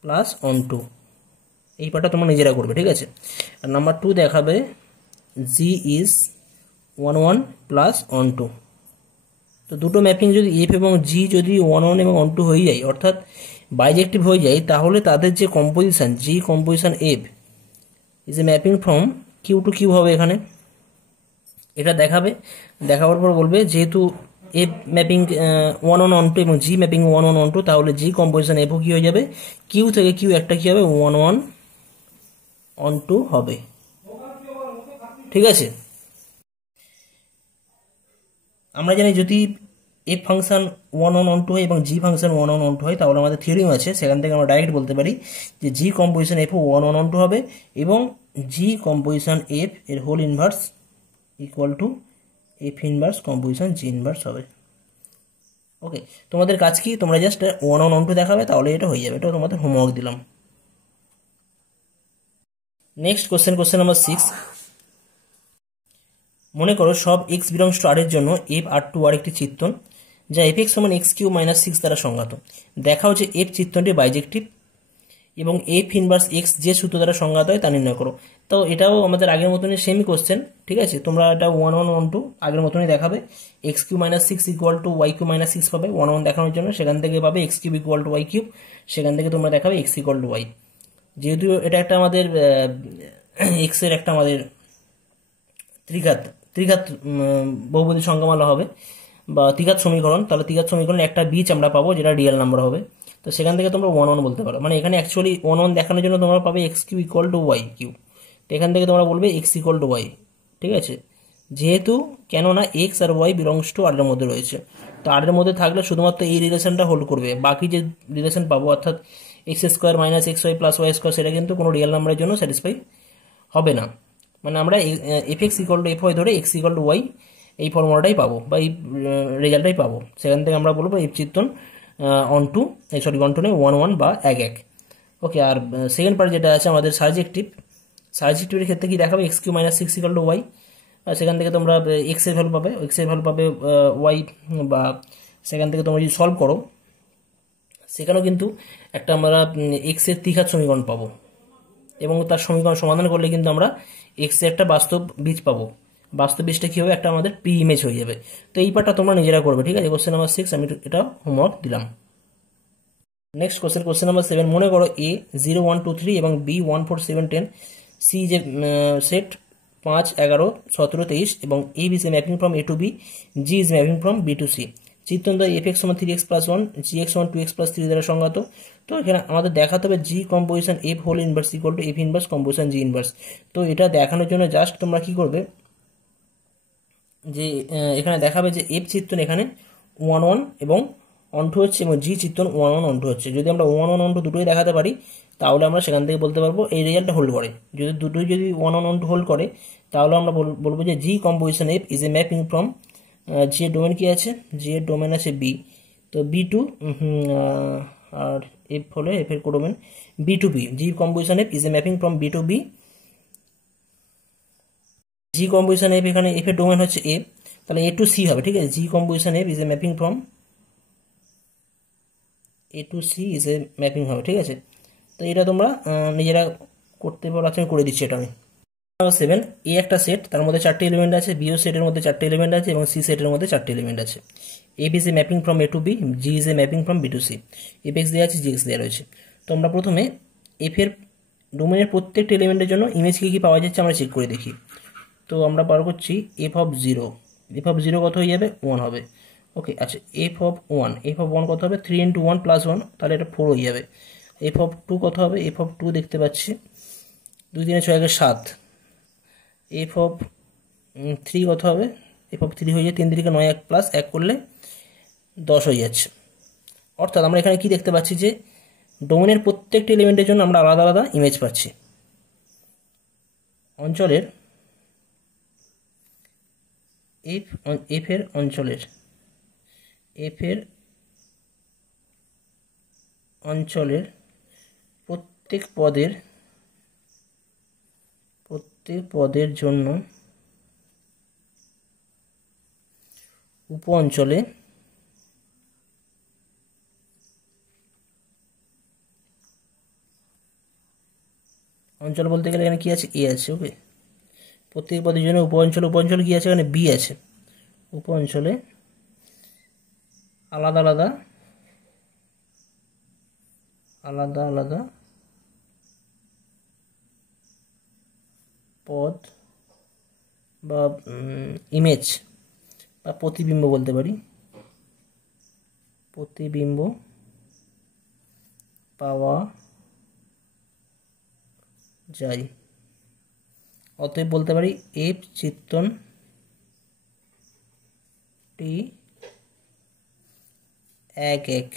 plus onto, এই পার্টটা তোমরা নিজেরা করবে, ঠিক আছে। আর নাম্বার 2 দেখাবে জি ইজ 1 1 প্লাস অন টু। তো দুটো ম্যাপিং যদি এফ এবং জি যদি 1 1 এবং অন টু হয়ে যায়, অর্থাৎ বাইজেক্টিভ হয়ে যায়, তাহলে তাদের যে composition g composition f is a mapping from Q to Q হবে। এখানে এটা দেখাবার পর বলবে যেহেতু এফ ম্যাপিং 1 1 অন টু এবং জি ম্যাপিং 1 1 অন টু, তাহলে জি কম্পোজিশন এফও কি হয়ে যাবে, কিউ থেকে কিউ একটা কি হবে 1 1 অন টু হবে, ঠিক আছে। আমরা জানি যদি এফ ফাংশন 1 1 অন টু হয় এবং জি ফাংশন 1 1 অন টু হয়, তাহলে আমাদের থিওরিম আছে, সেখান থেকে আমরা ডাইরেক্ট বলতে পারি যে g composition f o 1 1 onto হবে এবং জি কম্পোজিশন এফ এর whole inverse equal to f inverse composition g inverse হবে। ওকে, তোমাদের কাজ কি, তোমরা জাস্ট 1 1 2 দেখাবে, তাহলে এটা হয়ে যাবে। এটা তোমাদের হোমওয়ার্ক দিলাম। Next question number 6। মনে করো সব এক্স বিলংস টু আর এর জন্য এফ আর টু আর একটি চিত্তন যা এফ এক্স সমান এক্স কিউ মাইনাস 6 দ্বারা সংজ্ঞাত। দেখাও যে এফ চিত্তনটি বাইজেক্টিভ এবং এফ ইনভার্স এক্স যে সূত্র দ্বারা সংজ্ঞাত হয় তা নির্ণয় করো। তো এটাও আমাদের আগের মতনই সেমই কোশ্চেন, ঠিক আছে। তোমরা এটা 1 1 1 2 আগের মতনই দেখাবে। X cube minus 6 equal to y cube minus 6 পাবে 1 1 দেখানোর জন্য, সেখান থেকে পাবে x cube equal to y cube, সেখান থেকে তোমরা দেখাবে এক্স ইকুয়াল টু ওয়াই। যেহেতু এটা একটা আমাদের এক্স এর একটা আমাদের ত্রিঘাত ত্রিঘাত বহুপদী সংখ্যামালা হবে বা ত্রিঘাত সমীকরণ, তাহলে ত্রিঘাত সমীকরণের একটা বীজ আমরা পাবো যেটা রিয়েল নাম্বার হবে। তো সেখান থেকে তোমরা 1 1 বলতে পারো। মানে এখানে অ্যাকচুয়ালি 1 1 দেখানোর জন্য তোমরা পাবে x cube equal to y cube, তো এখান থেকে তোমরা বলবে এক্স ইকুয়াল টু ওয়াই, ঠিক আছে। যেহেতু কেননা এক্স আর ওয়াই বিলংস টু আর এর মধ্যে রয়েছে, তো আর এর মধ্যে থাকলে শুধুমাত্র এই রিলেশনটা হোল্ড করবে, বাকি যে রিলেশন পাবো অর্থাৎ x square minus x y plus y square, সেটা কিন্তু কোনো রিয়েল নাম্বারের জন্য স্যাটিসফাই হবে না। মানে আমরা f x equal to f y ধরে এক্স ইকুয়াল টু ওয়াই এই ফর্মুলাটাই পাবো বা এই রেজাল্টটাই পাবো। সেখান থেকে আমরা বলবো এফ চিত্তন অন টু নেই 1 1 বা 1 1। ওকে, আর সেকেন্ড পার্ট যেটা আছে আমাদের সার্জেক্টিভের ক্ষেত্রে কি দেখাবে x cube minus 6 equal to y, সেখান থেকে তোমরা এক্স এর ভ্যালু পাবে, এক্স এর ভ্যালু পাবে ওয়াই, বা সেখান থেকে তোমরা যদি সলভ করো সেখানেও কিন্তু একটা আমরা এক্স এর ত্রিঘাত সমীকরণ পাবো এবং তার সমীকরণ সমাধান করলে কিন্তু আমরা এক্স এর একটা বাস্তব বীজ পাবো। বাস্তব বীজটা কি হবে, একটা আমাদের পি ইমেজ হয়ে যাবে। তো এই পার্টটা তোমরা নিজেরা করবে, ঠিক আছে। কোশ্চেন নাম্বার 6 আমি এটা হোমওয়ার্ক দিলাম। Next question number 7। মনে করো এ 0 1 2 3 এবং বি 1 4 7 10 সি যে সেট 5 11 17 23 এবং A B is mapping from A to B, g is mapping from B to C. চিত্তন দ্বারা এফ এক্স সমান 3x প্লাস 1, জি এক্স সমান 2x প্লাস 3 দ্বারা সংজ্ঞাত। তো এখানে আমাদের দেখাতে হবে g composition f whole inverse equal to f inverse composition g inverse. তো এটা দেখানোর জন্য জাস্ট তোমরা কি করবে, যে এখানে দেখাবে যে এফ চিত্তন এখানে 1 1 এবং অন্টু হচ্ছে এবং জি চিত্তন 1 1 অন্টু হচ্ছে। যদি আমরা 1 1 অন্টু দুটোই দেখাতে পারি তাহলে আমরা সেখান থেকে বলতে পারবো এই রেজাল্টটা হোল্ড করে। যদি দুটোই যদি 1 1 অন্টু হোল্ড করে তাহলে আমরা বলবো যে g composition f is a mapping from, g এর ডোমেন কি আছে, জি এর ডোমেন আছে বি, তো বি টু আর এফ হলে এফ এর codomain B to B. G composition f is a mapping from B to B. G composition f এখানে এফ এর ডোমেন হচ্ছে এ, তাহলে এ টু সি হবে, ঠিক আছে। G composition f is a mapping from A to C is a mapping হবে, ঠিক আছে। তো এটা তোমরা নিজেরা করতে পারো, আমি করে দিচ্ছি এটা আমি। 7 এ একটা সেট, তার মধ্যে 4টি এলিমেন্ট আছে, বিও সেটের মধ্যে 4টি এলিমেন্ট আছে এবং সি সেটের মধ্যে 4টি এলিমেন্ট আছে। F is a mapping from A to B, g is a mapping from B to C. F x দেওয়া আছে, জি এক্স দেওয়া রয়েছে। তো আমরা প্রথমে এফ এর ডোমেনের প্রত্যেকটি এলিমেন্টের জন্য ইমেজ কি পাওয়া যাচ্ছে আমরা চেক করে দেখি। তো আমরা বার করছি এফ অফ 0, এফ অফ 0 কত হয়ে যাবে, 1 হবে। ওকে, আচ্ছা এফ অফ 1 কত হবে, 3 × 1 + 1, তাহলে এটা 4 হয়ে যাবে। এফ অফ 2 কত হবে, এফ অফ 2 দেখতে পাচ্ছি 2 3 6 7। এফ অফ 3 কত হবে, এফ অফ 3 হয়ে যায় 3 3 9 1 প্লাস 1 করলে 10 হয়ে যাচ্ছে। অর্থাৎ আমরা এখানে কি দেখতে পাচ্ছি যে ডোমেনের প্রত্যেকটি এলিমেন্টের জন্য আমরা আলাদা আলাদা ইমেজ পাচ্ছি। অঞ্চলের এফ এর অঞ্চলের প্রত্যেক পদের জন্য উপ অঞ্চলে অঞ্চল বলতে গেলে এখানে কি আছে, এ আছে। ওকে, প্রত্যেক পদের জন্য উপ অঞ্চল কি আছে, এখানে বি আছে। উপ অঞ্চলে আলাদা আলাদা পদ বা ইমেজ বা প্রতিবিম্ব বলতে পারি, প্রতিবিম্ব পাওয়া যায়। অতএব বলতে পারি এফ চিত্তনটি 1 1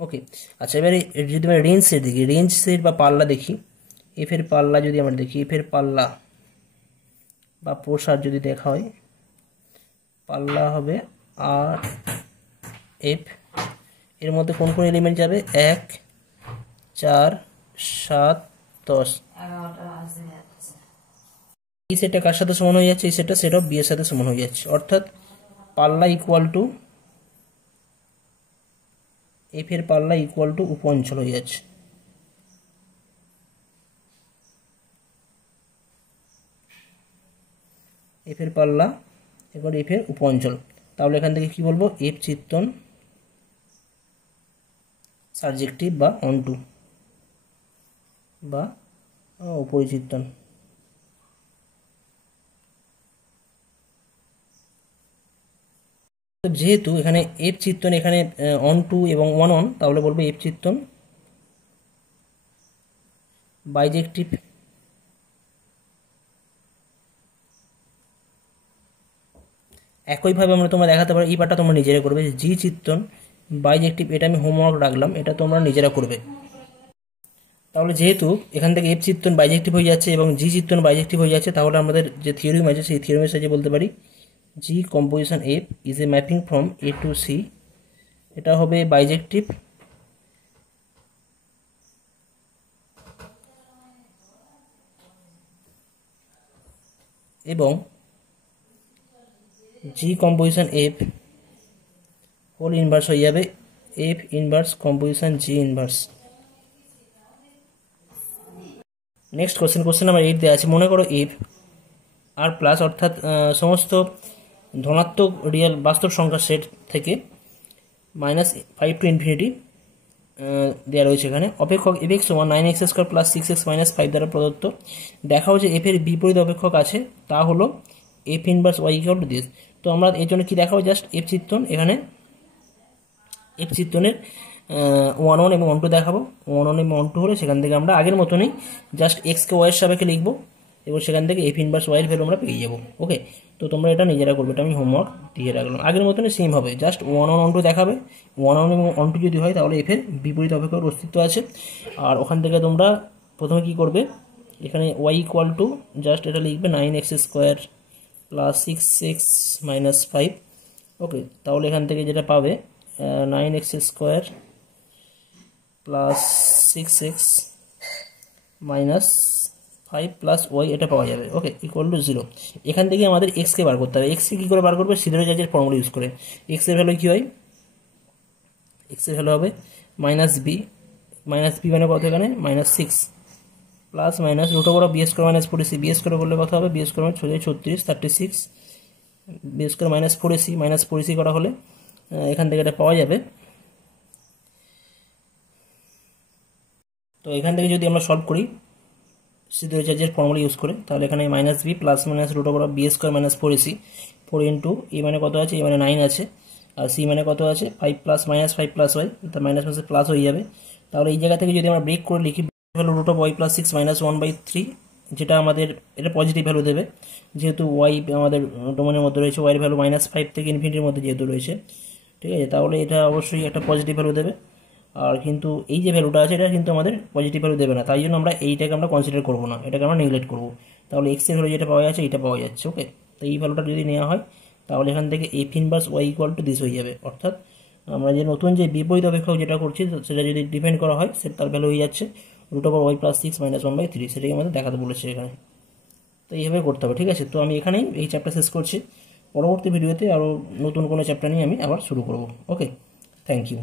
ওকে, আচ্ছা এবারে যদি আমরা রেঞ্জ সেট দেখি, রেঞ্জ সেট বা পাল্লা দেখি, এফ এর পাল্লা যদি আমরা দেখি, এফ এর পাল্লা বা প্রসার যদি দেখা হয়, পাল্লা হবে আর এফ, এর মধ্যে কোন কোন এলিমেন্ট যাবে, 1 4 7 10। এই সেটটা কার সাথে সমান হয়ে যাচ্ছে, এই সেটটা সেট অফ বি এর সাথে সমান হয়ে যাচ্ছে, অর্থাৎ পাল্লা ইকুয়াল টু এফ এর পাল্লা ইকুয়াল টু উপ অঞ্চল হয়ে যাচ্ছে। এফ এর পাল্লা এবার এফ এর উপ অঞ্চল, তাহলে এখান থেকে কি বলবো, এফ চিত্তন সাবজেক্টিভ বা অনটু বা উপরিচিত্তন। যেহেতু এখানে এফ চিত্তন এখানে অন টু এবং ওয়ান অন, তাহলে বলবো এফ চিত্তন বাইজেক্টিভ একইভাবে আমরা তোমরা দেখাতে পারো, এই পার্টটা তোমরা নিজেরা করবে, জি চিত্তন বাইজেক্টিভ, এটা আমি হোমওয়ার্ক রাখলাম, এটা তোমরা নিজেরা করবে। তাহলে যেহেতু এখান থেকে এফ চিত্তন বাইজেক্টিভ হয়ে যাচ্ছে এবং জি চিত্তন বাইজেক্টিভ হয়ে যাচ্ছে, তাহলে আমাদের যে থিওরিম আছে সেই থিওরিমের সাহায্যে বলতে পারি g composition f is a mapping from A to C, এটা হবে বাইজেক্টিভ এবং g composition f whole inverse হয়ে যাবে f inverse composition g inverse. Next question number 8 দেওয়া আছে, মনে করো এফ আর প্লাস অর্থাৎ সমস্ত ধনাত্মক রিয়েল বাস্তব সংখ্যার সেট থেকে -5 টু ইনফিনিটি দেওয়া রয়েছে এখানে, অপেক্ষক এফ এক্স সমান 9x² প্লাস 6x মাইনাস 5 দ্বারা প্রদত্ত, দেখাও যে এফ এর বিপরীত অপেক্ষক আছে, তা হলো f inverse y equal to this. তো আমরা এর জন্য কি দেখাবো, জাস্ট এফ চিত্তন, এখানে এফ চিত্তনের 1 1 এবং 1 2 দেখাবো, 1 1 এবং 1 2 হলে সেখান থেকে আমরা আগের মতনই জাস্ট এক্সকে ওয়াই এর সাপেক্ষে লিখবো এবং সেখান থেকে এফ ইনভার্স ওয়াই এর ভ্যালু আমরা পেয়ে যাবো। ওকে, তো তোমরা এটা নিজেরা করবে, এটা আমি হোমওয়ার্ক দিয়ে রাখলাম, আগের মতনই সেম হবে, জাস্ট 1 1 1 2 দেখাবে, 1 1 এবং 1 2 যদি হয় তাহলে এফ এর বিপরীত অপেক্ষকের অস্তিত্ব আছে। আর ওখান থেকে তোমরা প্রথমে কি করবে, এখানে ওয়াই ইকুয়াল টু জাস্ট এটা লিখবে 9x² প্লাস 6x মাইনাস 5। ওকে, তাহলে এখান থেকে যেটা পাবে 9x² plus 6x minus 5 plus Y, এটা পাওয়া যাবে। ওকে, ইকুয়াল টু 0। এখান থেকে আমাদের এক্সকে বার করতে হবে, এক্সকে কী করে বার করবে, সিদ্ধার্থ ফর্মুলা ইউজ করে। এক্সের ভ্যালু কী হয়, এক্সের ভ্যালু হবে মাইনাস বি মানে কত, এখানে -6 plus minus root over b square minus 4ac, b square করলে কত হবে, বি স্কোয়ার মানে 36 36, বি স্কোয়ার মাইনাস 4ac করা হলে এখান থেকে এটা পাওয়া যাবে। তো এখান থেকে যদি আমরা সলভ করি সিদ্ধার্থের ফর্মুলা ইউজ করে, তাহলে এখানে minus b plus minus root over b square minus 4ac, 4 into a মানে কত আছে, এ মানে 9 আছে, আর সি মানে কত আছে 5 প্লাস মাইনাস 5 প্লাস ওয়াই, তা মাইনাস মাইনাস প্লাস হয়ে যাবে। তাহলে এই জায়গা থেকে যদি আমরা ব্রেক করে লিখি, value root of y plus 6 minus 1/3, যেটা আমাদের এটা পজিটিভ ভ্যালু দেবে, যেহেতু ওয়াই আমাদের ডোমেনের মধ্যে রয়েছে, ওয়াইয়ের ভ্যালু -5 থেকে ইনফিনিটির মধ্যে যেহেতু রয়েছে, ঠিক আছে, তাহলে এটা অবশ্যই একটা পজিটিভ ভ্যালু দেবে। আর কিন্তু এই যে ভ্যালুটা আছে এটা কিন্তু আমাদের পজিটিভ ভ্যালু দেবে না, তাই জন্য আমরা এইটাকে আমরা কনসিডার করবো না, এটাকে আমরা নেগলেক্ট করবো। তাহলে এক্সের ভ্যালু যেটা পাওয়া যাচ্ছে এটা পাওয়া যাচ্ছে। ওকে, তো এই ভ্যালুটা যদি নেওয়া হয় তাহলে এখান থেকে f inverse y equal to this হয়ে যাবে, অর্থাৎ আমরা যে নতুন যে বিপরীত অপেক্ষক যেটা করছি সেটা যদি ডিপেন্ড করা হয় সেটা তার ভ্যালু হয়ে যাচ্ছে root over y plus 6 minus 1/3, সেটাই আমাদের দেখাতে বলেছে এখানে। তো এইভাবে করতে হবে, ঠিক আছে। তো আমি এখানেই এই চ্যাপ্টার শেষ করছি, পরবর্তী ভিডিওতে আরও নতুন কোনো চ্যাপ্টার নিয়ে আমি আবার শুরু করব। ওকে, থ্যাংক ইউ।